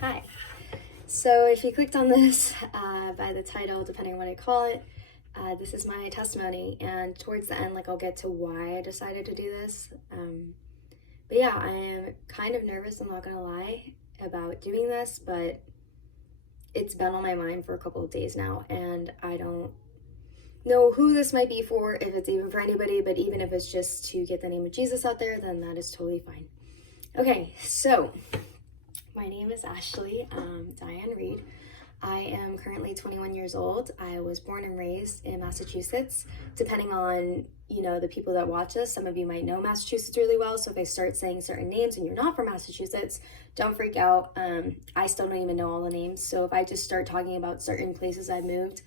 Hi. So if you clicked on this by the title, depending on what I call it, this is my testimony, and towards the end, I'll get to why I decided to do this. But yeah, I am kind of nervous, I'm not gonna lie, about doing this, but it's been on my mind for a couple of days now, and I don't know who this might be for, if it's even for anybody, but even if it's just to get the name of Jesus out there, then that is totally fine. Okay, so my name is Ashley Diane Reed. I am currently 21 years old. I was born and raised in Massachusetts. Depending on, the people that watch this, some of you might know Massachusetts really well. So if I start saying certain names and you're not from Massachusetts, don't freak out. I still don't even know all the names. So if I just start talking about certain places I've moved,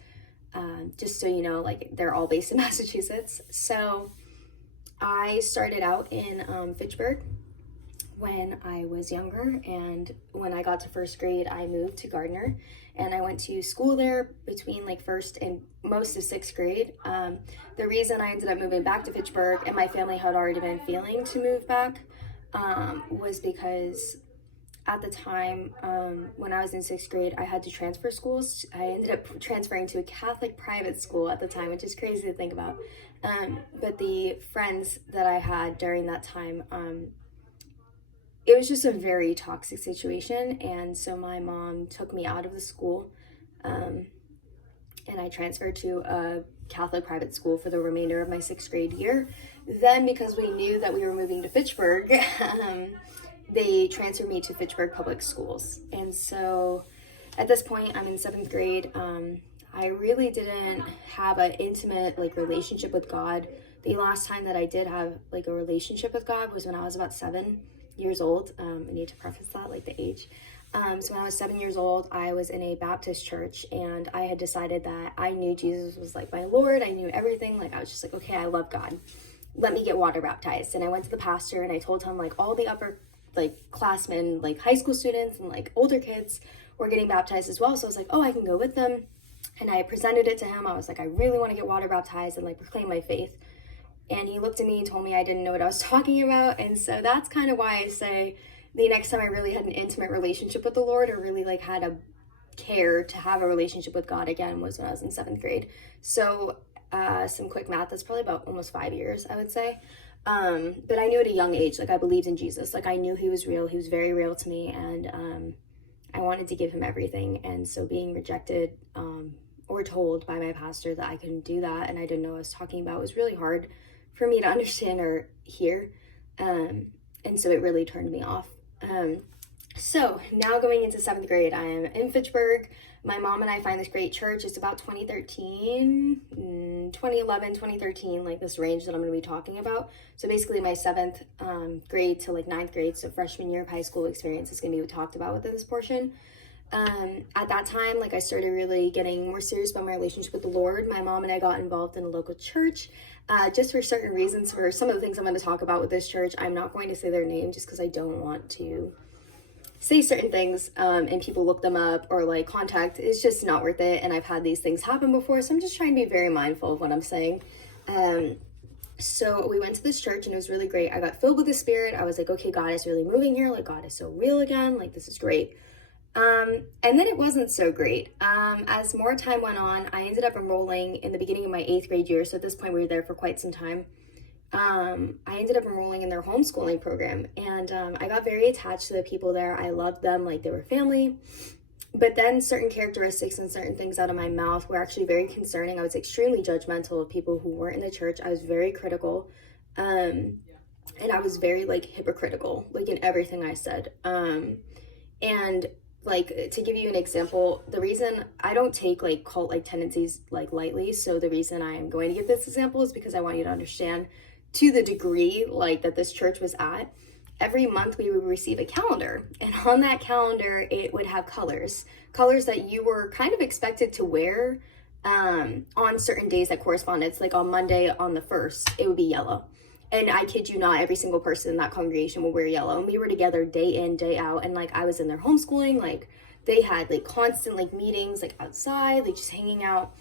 just so you know, they're all based in Massachusetts. So I started out in Fitchburg when I was younger, and when I got to first grade, I moved to Gardner, and I went to school there between first and most of sixth grade. The reason I ended up moving back to Fitchburg, and my family had already been feeling to move back, was because at the time, when I was in sixth grade, I had to transfer schools. I ended up transferring to a Catholic private school at the time, which is crazy to think about. But the friends that I had during that time, it was just a very toxic situation, and so my mom took me out of the school, and I transferred to a Catholic private school for the remainder of my sixth grade year. Then, because we knew that we were moving to Fitchburg, they transferred me to Fitchburg Public Schools. And so at this point, I'm in seventh grade. I really didn't have an intimate relationship with God. The last time that I did have a relationship with God was when I was about 7 years old. I need to preface that, the age. So when I was 7 years old, I was in a Baptist church, and I had decided that I knew Jesus was my Lord. I knew everything. I was just okay, I love God. Let me get water baptized. And I went to the pastor and I told him all the upper classmen, high school students and older kids were getting baptized as well. So I was oh, I can go with them. And I presented it to him. I was I really want to get water baptized and proclaim my faith. And he looked at me and told me I didn't know what I was talking about. And so that's kind of why I say the next time I really had an intimate relationship with the Lord, or really had a care to have a relationship with God again, was when I was in seventh grade. So some quick math, that's probably about almost 5 years, I would say. But I knew at a young age, I believed in Jesus. I knew he was real. He was very real to me. And I wanted to give him everything. And so being rejected or told by my pastor that I couldn't do that and I didn't know what I was talking about was really hard for me to understand or hear. And so it really turned me off. So now going into seventh grade, I am in Fitchburg. My mom and I find this great church. It's about 2013, 2011, 2013, this range that I'm going to be talking about. So basically my seventh grade to ninth grade, so freshman year of high school experience is going to be talked about within this portion. At that time, I started really getting more serious about my relationship with the Lord. My mom and I got involved in a local church, just for certain reasons. For some of the things I'm going to talk about with this church, I'm not going to say their name just because I don't want to say certain things, and people look them up or contact. It's just not worth it. And I've had these things happen before, so I'm just trying to be very mindful of what I'm saying. So we went to this church and it was really great. I got filled with the Spirit. I was okay, God is really moving here. God is so real again. This is great. And then it wasn't so great. As more time went on, I ended up enrolling in the beginning of my 8th grade year. So at this point, we were there for quite some time. I ended up enrolling in their homeschooling program, and I got very attached to the people there. I loved them they were family. But then certain characteristics and certain things out of my mouth were actually very concerning. I was extremely judgmental of people who weren't in the church. I was very critical. And I was very hypocritical, in everything I said. And to give you an example, the reason I don't take cult tendencies lightly. So the reason I am going to give this example is because I want you to understand to the degree that this church was at. Every month we would receive a calendar, and on that calendar it would have colors that you were kind of expected to wear on certain days that corresponded. It's on Monday on the 1st, it would be yellow. And I kid you not, every single person in that congregation will wear yellow. And we were together day in, day out. And I was in their homeschooling. They had constant meetings outside, just hanging out.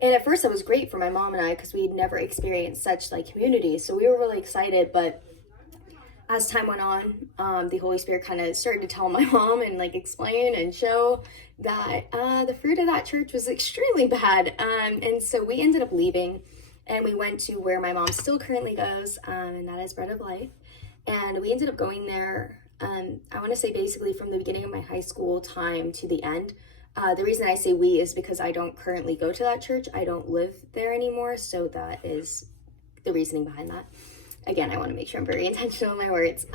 And at first it was great for my mom and I because we had never experienced such community. So we were really excited. But as time went on, the Holy Spirit kind of started to tell my mom and like explain and show that the fruit of that church was extremely bad. And so we ended up leaving, and we went to where my mom still currently goes, and that is Bread of Life. And we ended up going there, I want to say basically from the beginning of my high school time to the end. The reason I say we is because I don't currently go to that church. I don't live there anymore, so that is the reasoning behind that. Again, I want to make sure I'm very intentional in my words.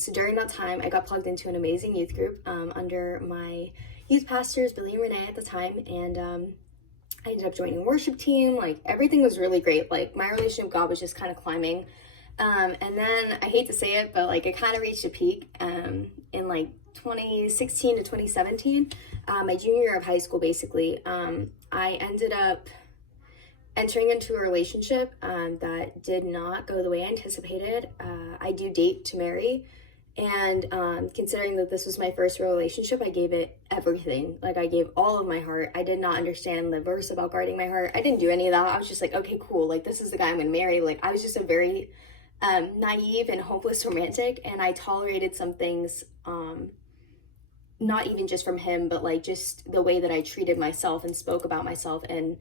So during that time, I got plugged into an amazing youth group under my youth pastors, Billy and Renee at the time, and I ended up joining a worship team. Like, everything was really great. Like, my relationship with God was just kind of climbing. And then, I hate to say it, but like, it kind of reached a peak in like 2016 to 2017, my junior year of high school, basically. I ended up entering into a relationship that did not go the way I anticipated. I do date to marry, and considering that this was my first relationship, I gave it everything. Like, I gave all of my heart. I did not understand the verse about guarding my heart. I didn't do any of that. I was just like, okay, cool. Like, this is the guy I'm gonna marry. Like, I was just a very naive and hopeless romantic, and I tolerated some things, not even just from him, but like just the way that I treated myself and spoke about myself and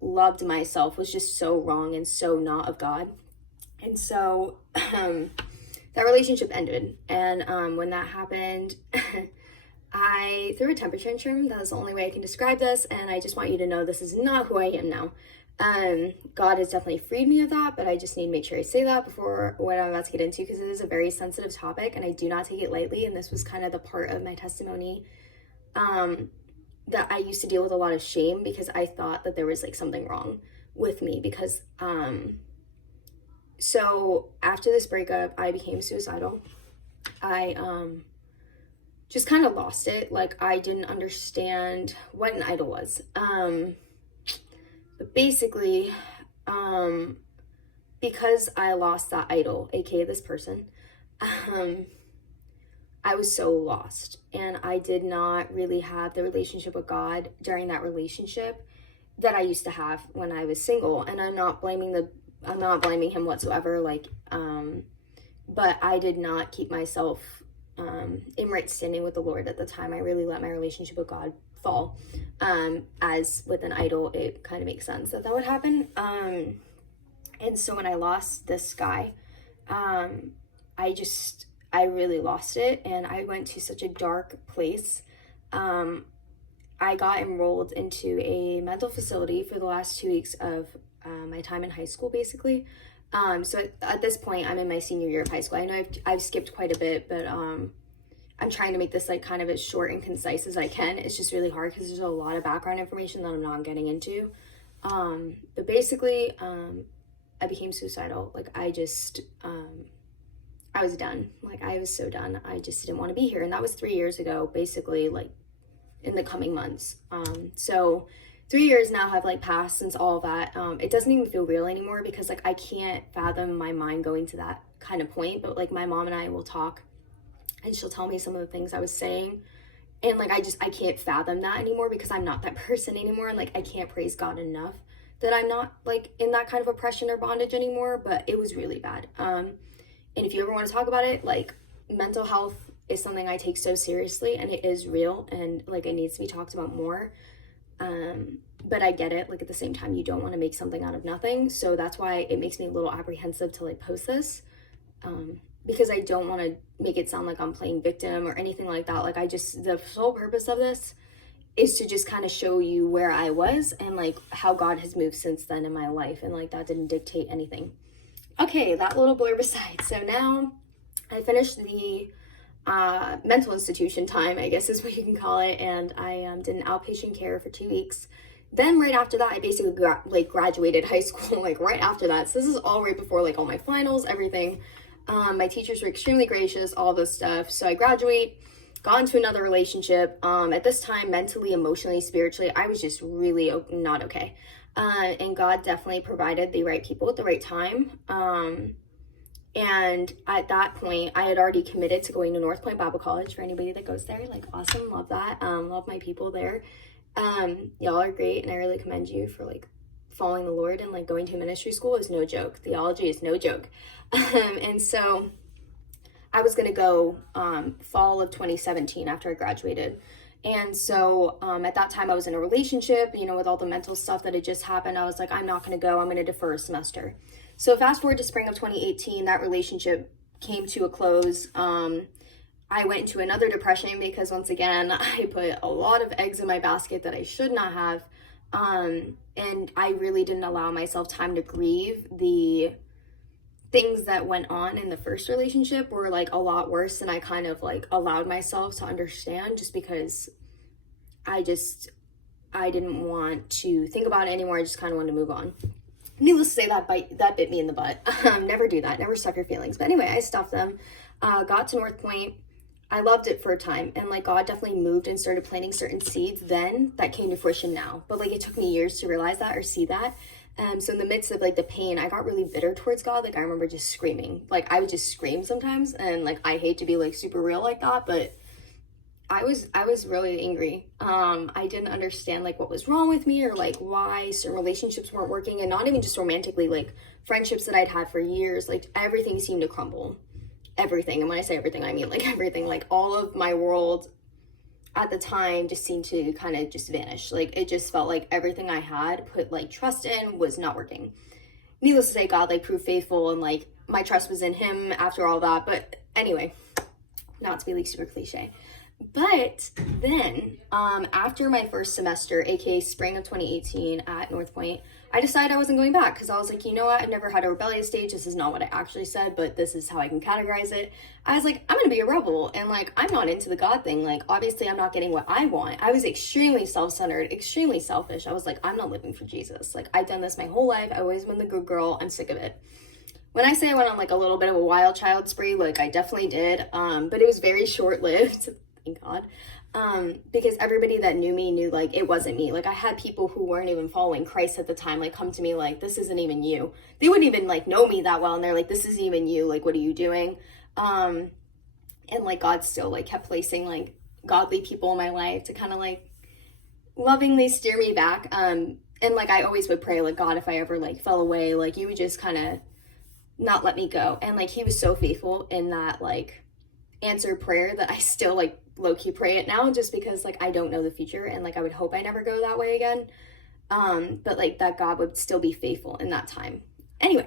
loved myself was just so wrong and so not of God. And so that relationship ended, and when that happened, I threw a temper tantrum. That was the only way I can describe this, and I just want you to know this is not who I am now. God has definitely freed me of that, but I just need to make sure I say that before what I'm about to get into, because it is a very sensitive topic and I do not take it lightly. And this was kind of the part of my testimony that I used to deal with a lot of shame, because I thought that there was like something wrong with me, because so after this breakup, I became suicidal. I just kind of lost it. Like, I didn't understand what an idol was. But basically, because I lost that idol, aka this person, I was so lost, and I did not really have the relationship with God during that relationship that I used to have when I was single. And I'm not blaming him whatsoever. Like, but I did not keep myself in right standing with the Lord at the time. I really let my relationship with God fall. As with an idol, it kind of makes sense that would happen. And so when I lost this guy, I really lost it, and I went to such a dark place. I got enrolled into a mental facility for the last 2 weeks of my time in high school, basically. So at this point, I'm in my senior year of high school. I know I've skipped quite a bit, but I'm trying to make this like kind of as short and concise as I can. It's just really hard because there's a lot of background information that I'm not getting into. But basically, I became suicidal. Like, I was done. Like, I was so done. I just didn't want to be here. And that was 3 years ago, basically, like in the coming months. So 3 years now have like passed since all of that. It doesn't even feel real anymore, because like I can't fathom my mind going to that kind of point. But like, my mom and I will talk, and she'll tell me some of the things I was saying, and like I can't fathom that anymore, because I'm not that person anymore. And like, I can't praise God enough that I'm not like in that kind of oppression or bondage anymore. But it was really bad. And if you ever want to talk about it, like, mental health is something I take so seriously, and it is real, and like, it needs to be talked about more. But I get it. Like, at the same time, you don't want to make something out of nothing. So that's why it makes me a little apprehensive to like post this, because I don't want to make it sound like I'm playing victim or anything like that. Like, the sole purpose of this is to just kind of show you where I was and like how God has moved since then in my life, and like, that didn't dictate anything. Okay, that little blurb aside. So now I finished the mental institution time, I guess is what you can call it, and I did an outpatient care for 2 weeks. Then right after that, I basically graduated high school, like right after that. So this is all right before like all my finals, everything. My teachers were extremely gracious, all this stuff. So I graduate, got into another relationship. At this time, mentally, emotionally, spiritually, I was just really not okay. And God definitely provided the right people at the right time. And at that point, I had already committed to going to North Point Bible College. For anybody that goes there, like, awesome, love that. Love my people there. Y'all are great, and I really commend you for like following the Lord, and like going to ministry school is no joke. Theology is no joke. And so I was going to go fall of 2017 after I graduated. And so at that time I was in a relationship, you know, with all the mental stuff that had just happened. I was like, I'm not going to go. I'm going to defer a semester. So fast forward to spring of 2018, that relationship came to a close. I went into another depression because once again, I put a lot of eggs in my basket that I should not have. And I really didn't allow myself time to grieve. The things that went on in the first relationship were like a lot worse than I kind of like allowed myself to understand, just because I didn't want to think about it anymore. I just kind of wanted to move on. Needless to say, that bit me in the butt. Never do that. Never stuff your feelings. But anyway, I stuffed them. Got to North Point. I loved it for a time, and like God definitely moved and started planting certain seeds then that came to fruition now. But like it took me years to realize that or see that. So in the midst of like the pain, I got really bitter towards God. Like I remember just screaming. Like I would just scream sometimes, and like I hate to be like super real like that, but I was really angry. I didn't understand like what was wrong with me, or like why certain relationships weren't working, and not even just romantically, like friendships that I'd had for years, like everything seemed to crumble. Everything. And when I say everything, I mean like everything. Like all of my world at the time just seemed to kind of just vanish. Like it just felt like everything I had put like trust in was not working. Needless to say, God like proved faithful, and like my trust was in him after all that. But anyway, not to be like super cliche. But then after my first semester, aka spring of 2018 at North Point, I decided I wasn't going back because I was like, you know what? I've never had a rebellious stage. This is not what I actually said, but this is how I can categorize it. I was like, I'm going to be a rebel, and like, I'm not into the God thing. Like, obviously I'm not getting what I want. I was extremely self-centered, extremely selfish. I was like, I'm not living for Jesus. Like, I've done this my whole life. I always been the good girl. I'm sick of it. When I say I went on like a little bit of a wild child spree, like I definitely did. But it was very short-lived. Thank God. Because everybody that knew me knew like it wasn't me. Like I had people who weren't even following Christ at the time like come to me like, this isn't even you. They wouldn't even like know me that well, and they're like, this isn't even you, like what are you doing? And like God still like kept placing like godly people in my life to kind of like lovingly steer me back. And like I always would pray like, God, if I ever like fell away, like you would just kind of not let me go. And like he was so faithful in that like answered prayer that I still like low-key pray it now, just because like I don't know the future, and like I would hope I never go that way again, but like that God would still be faithful in that time. Anyway,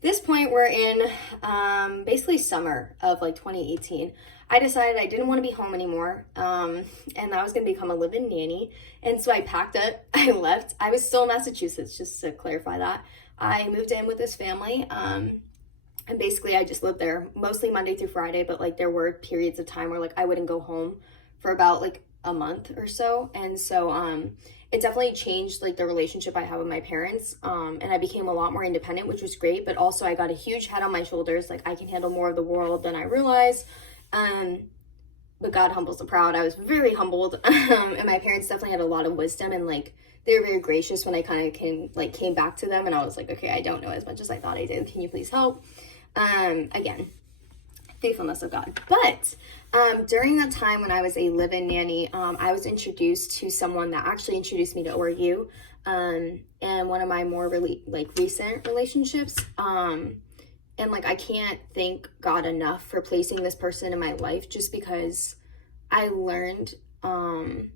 this point we're in basically summer of like 2018. I decided I didn't want to be home anymore, and I was going to become a live-in nanny. And so I packed up, I left. I was still in Massachusetts, just to clarify that. I moved in with this family, and basically I just lived there mostly Monday through Friday, but like there were periods of time where like I wouldn't go home for about like a month or so. And so it definitely changed like the relationship I have with my parents, and I became a lot more independent, which was great. But also I got a huge head on my shoulders. Like I can handle more of the world than I realized. But God humbles the proud. I was very humbled. And my parents definitely had a lot of wisdom, and like they were very gracious when I kind of came back to them, and I was like, okay, I don't know as much as I thought I did. Can you please help? Again, faithfulness of God. But during that time when I was a live-in nanny, I was introduced to someone that actually introduced me to ORU, and one of my more really like recent relationships. And like I can't thank God enough for placing this person in my life, just because I learned that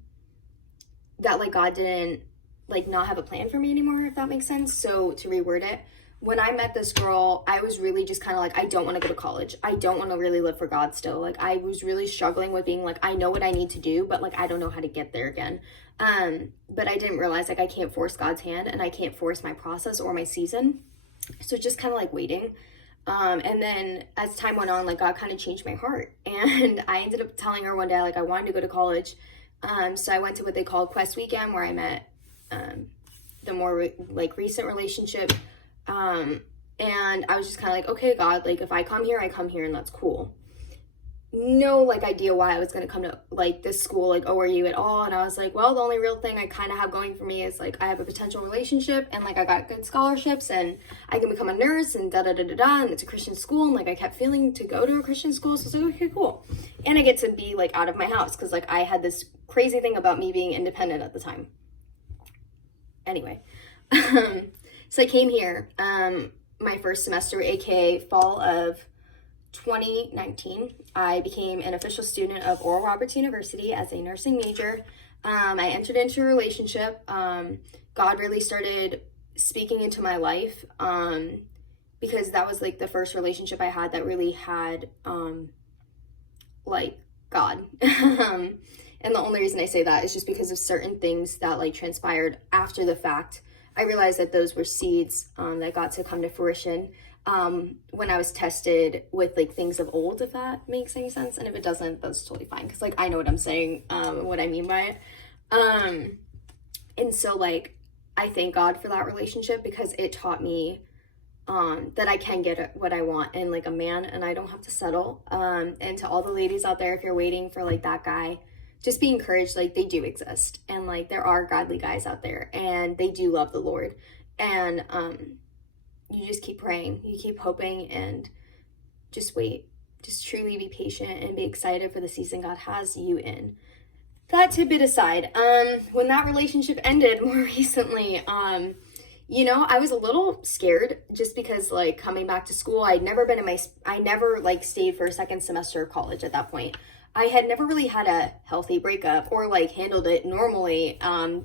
like God didn't like not have a plan for me anymore, if that makes sense. So to reword it, when I met this girl, I was really just kind of like, I don't want to go to college. I don't want to really live for God still. Like I was really struggling with being like, I know what I need to do, but like I don't know how to get there again. But I didn't realize like I can't force God's hand, and I can't force my process or my season. So just kind of like waiting. And then as time went on, like God kind of changed my heart, and I ended up telling her one day like I wanted to go to college. So I went to what they call Quest Weekend, where I met the more like recent relationship. And I was just kind of like, okay, God, like if I come here, I come here, and that's cool. No like idea why I was going to come to like this school, like ORU at all. And I was like, well, the only real thing I kind of have going for me is like I have a potential relationship, and like I got good scholarships, and I can become a nurse, and and it's a Christian school, and like I kept feeling to go to a Christian school. So I was like, okay, cool. And I get to be like out of my house, because like I had this crazy thing about me being independent at the time. Anyway, so I came here my first semester, aka fall of 2019, I became an official student of Oral Roberts University as a nursing major. I entered into a relationship. God really started speaking into my life, because that was like the first relationship I had that really had like God. And the only reason I say that is just because of certain things that like transpired after the fact. I realized that those were seeds that got to come to fruition when I was tested with like things of old, if that makes any sense. And if it doesn't, that's totally fine, because like I know what I'm saying, what I mean by it. And so like I thank God for that relationship, because it taught me that I can get what I want in like a man, and I don't have to settle. And to all the ladies out there, if you're waiting for like that guy, just be encouraged. Like, they do exist, and like there are godly guys out there, and they do love the Lord. And you just keep praying, you keep hoping, and just wait. Just truly be patient and be excited for the season God has you in. That tidbit aside, when that relationship ended more recently, you know, I was a little scared, just because like coming back to school, I never like stayed for a second semester of college at that point. I had never really had a healthy breakup or like handled it normally,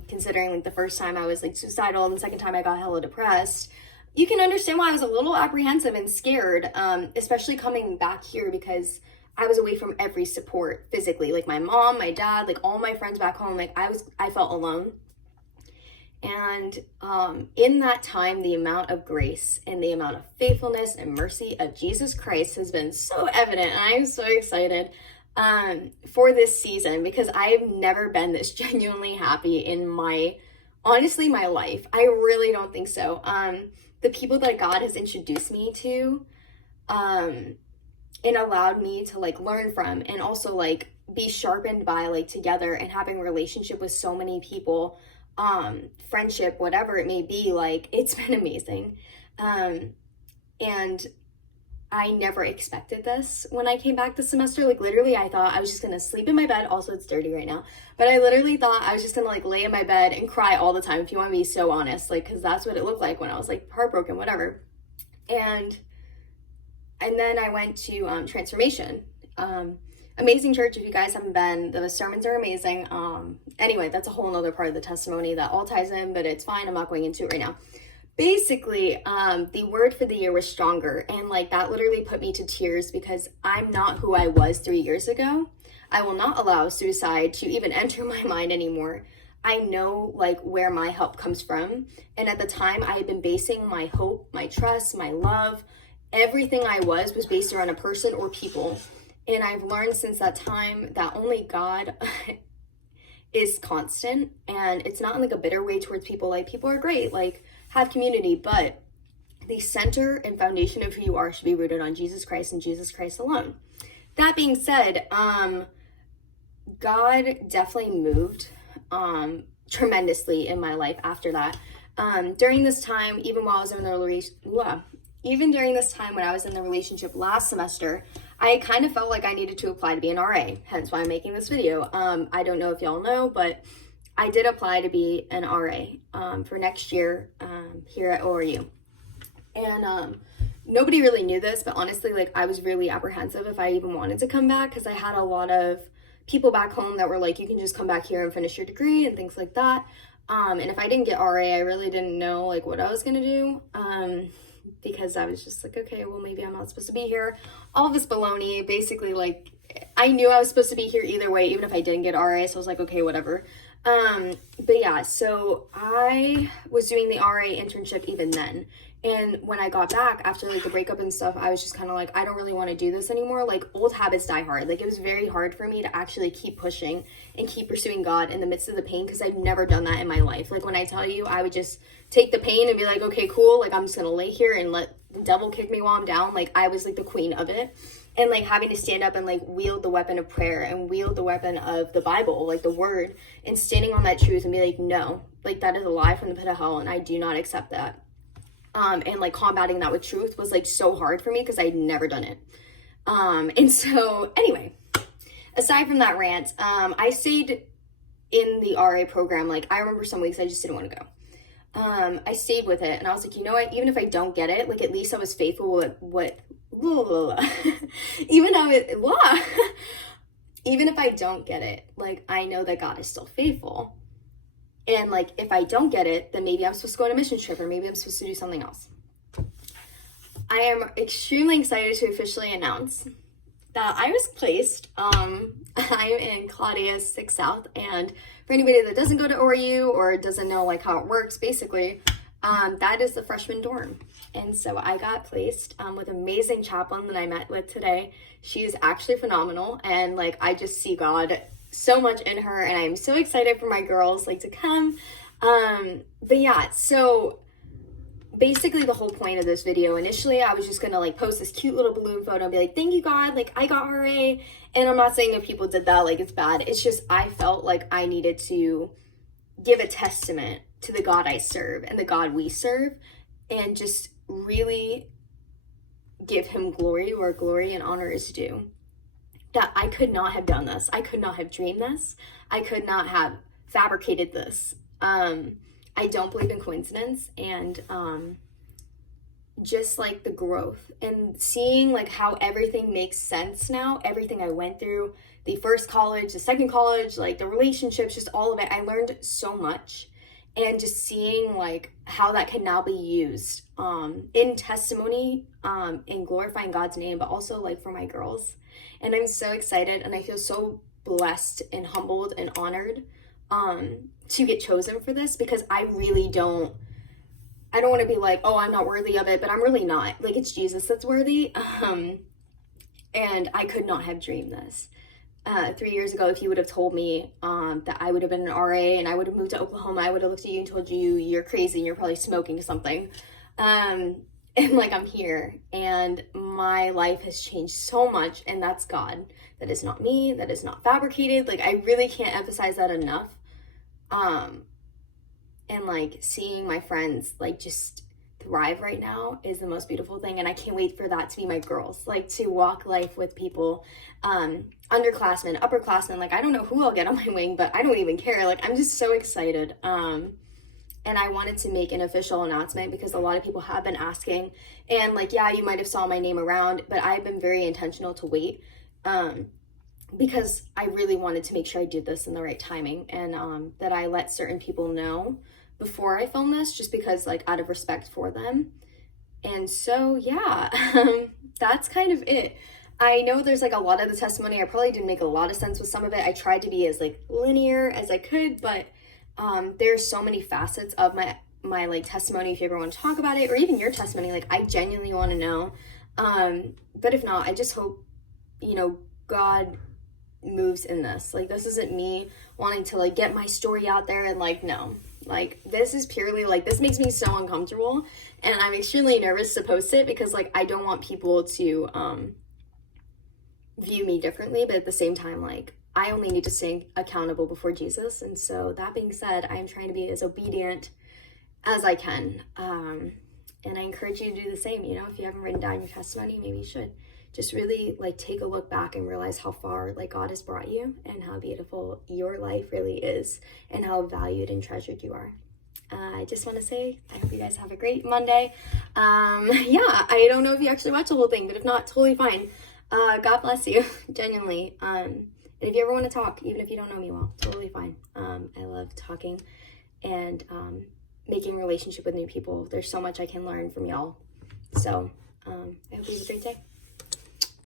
considering like the first time I was like suicidal and the second time I got hella depressed. You can understand why I was a little apprehensive and scared, especially coming back here, because I was away from every support physically, like my mom, my dad, like all my friends back home. Like I felt alone. And in that time, the amount of grace and the amount of faithfulness and mercy of Jesus Christ has been so evident. And I'm so excited for this season, because I've never been this genuinely happy in honestly, my life. I really don't think so. The people that God has introduced me to, and allowed me to like learn from, and also like be sharpened by, like together, and having a relationship with so many people, friendship, whatever it may be, like it's been amazing. And I never expected this when I came back this semester. Like literally I thought I was just gonna sleep in my bed. Also, it's dirty right now, but I literally thought I was just gonna like lay in my bed and cry all the time, if you want to be so honest, like, because that's what it looked like when I was like heartbroken, whatever. And then I went to Transformation. Amazing church. If you guys haven't been, the sermons are amazing. Anyway, that's a whole nother part of the testimony that all ties in, but it's fine. I'm not going into it right now. Basically, the word for the year was stronger. And like that literally put me to tears, because I'm not who I was 3 years ago. I will not allow suicide to even enter my mind anymore. I know like where my help comes from. And at the time, I had been basing my hope, my trust, my love, everything I was based around a person or people. And I've learned since that time that only God is constant, and it's not in like a bitter way towards people. Like, people are great, like have community, but the center and foundation of who you are should be rooted on Jesus Christ and Jesus Christ alone. That being said, God definitely moved tremendously in my life after that. During this time, even during this time when I was in the relationship last semester, I kind of felt like I needed to apply to be an RA, hence why I'm making this video. I don't know if y'all know, but I did apply to be an RA for next year here at ORU. And nobody really knew this, but honestly, like I was really apprehensive if I even wanted to come back, because I had a lot of people back home that were like, you can just come back here and finish your degree and things like that. And if I didn't get RA, I really didn't know like what I was gonna do. Because I was just like, okay, well, maybe I'm not supposed to be here. All this baloney, basically, like, I knew I was supposed to be here either way, even if I didn't get RA, so I was like, okay, whatever. But yeah, so I was doing the RA internship even then. And when I got back after like the breakup and stuff, I was just kind of like, I don't really want to do this anymore. Like, old habits die hard. Like, it was very hard for me to actually keep pushing and keep pursuing God in the midst of the pain, because I've never done that in my life. Like, when I tell you, I would just take the pain and be like, okay, cool. Like, I'm just going to lay here and let the devil kick me while I'm down. Like, I was like the queen of it. And like having to stand up and like wield the weapon of prayer and wield the weapon of the Bible, like the word, and standing on that truth and be like, no, like that is a lie from the pit of hell, and I do not accept that. And like combating that with truth was like so hard for me, because I'd never done it. And so anyway, aside from that rant, I stayed in the RA program. Like, I remember some weeks I just didn't want to go. I stayed with it, and I was like, you know what, even if I don't get it, like, at least I was faithful with what even even if I don't get it, like, I know that God is still faithful. And like, if I don't get it, then maybe I'm supposed to go on a mission trip, or maybe I'm supposed to do something else. I am extremely excited to officially announce that I was placed. I'm in Claudia's 6 South, and for anybody that doesn't go to ORU or doesn't know like how it works, basically, that is the freshman dorm. And so I got placed with an amazing chaplain that I met with today. She is actually phenomenal, and like, I just see God so much in her, and I'm so excited for my girls like to come. But yeah, so basically the whole point of this video, initially I was just gonna like post this cute little balloon photo and be like, thank you God, like I got RA. And I'm not saying if people did that like it's bad, it's just I felt like I needed to give a testament to the God I serve and the God we serve, and just really give him glory where glory and honor is due. That I could not have done this, I could not have dreamed this, I could not have fabricated this. I don't believe in coincidence, and just like the growth and seeing like how everything makes sense now, everything I went through, the first college, the second college, like the relationships, just all of it, I learned so much. And just seeing like how that can now be used in testimony, in glorifying God's name, but also like for my girls. And I'm so excited, and I feel so blessed and humbled and honored to get chosen for this, because I don't want to be like, oh, I'm not worthy of it, but I'm really not. Like, it's Jesus that's worthy. And I could not have dreamed this. 3 years ago, if you would have told me that I would have been an RA and I would have moved to Oklahoma, I would have looked at you and told you you're crazy and you're probably smoking something. And like, I'm here, and my life has changed so much, and that's God. That is not me. That is not fabricated. Like, I really can't emphasize that enough. And like, seeing my friends like just thrive right now is the most beautiful thing, and I can't wait for that to be my girls, like to walk life with people, underclassmen, upperclassmen. Like, I don't know who I'll get on my wing, but I don't even care. Like, I'm just so excited. And I wanted to make an official announcement because a lot of people have been asking, and like, yeah, you might have saw my name around, but I've been very intentional to wait, because I really wanted to make sure I did this in the right timing, and that I let certain people know before I film this, just because like out of respect for them. And so yeah, that's kind of it. I know there's like a lot of the testimony, I probably didn't make a lot of sense with some of it. I tried to be as like linear as I could, but there's so many facets of my like testimony. If you ever want to talk about it, or even your testimony, like I genuinely want to know. But if not, I just hope, you know, God moves in this. Like, this isn't me wanting to like get my story out there, and like, no, like this is purely like, this makes me so uncomfortable, and I'm extremely nervous to post it because like I don't want people to view me differently, but at the same time, like, I only need to stay accountable before Jesus. And so that being said, I am trying to be as obedient as I can. And I encourage you to do the same. You know, if you haven't written down your testimony, maybe you should just really like take a look back and realize how far like God has brought you, and how beautiful your life really is, and how valued and treasured you are. I just want to say, I hope you guys have a great Monday. Yeah, I don't know if you actually watched the whole thing, but if not, totally fine. God bless you, genuinely. And if you ever want to talk, even if you don't know me well, totally fine. I love talking and making relationship with new people. There's so much I can learn from y'all. So I hope you have a great day.